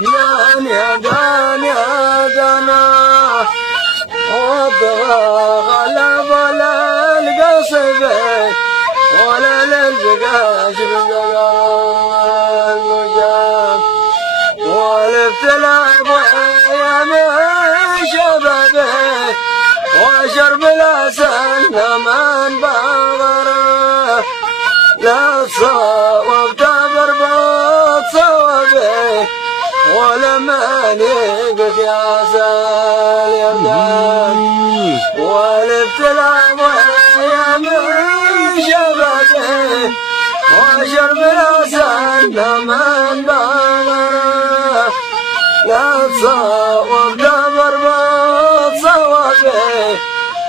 يا دانا غلب ولا القصب ولا للبقاش بالمجاب والابتلاء يا من شبابه وشرب الأسن من بغره لا تصوب تبر بتصوبه ولما نقف يا سال يمدان والابتلاء يا من شبابه وشرب الأسن من بغره لا تصوب تبر بتصوبه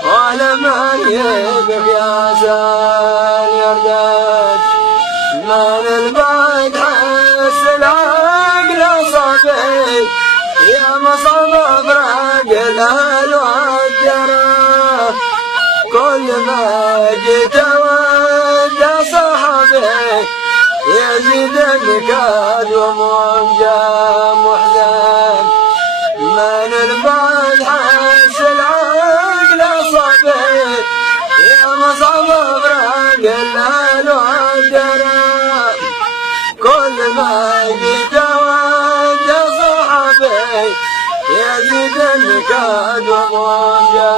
ولما نقف يا سال يمدان من البعد حس العقل صبي يا مصاب براق الوجرة كل ما جيت ودى صحبي يزيد النكاد وموجه محزن من البعد حس العقل صبي يا مصاب براق الوجرة كل ما جيت ودى صحبي يزيد النكاد وموجه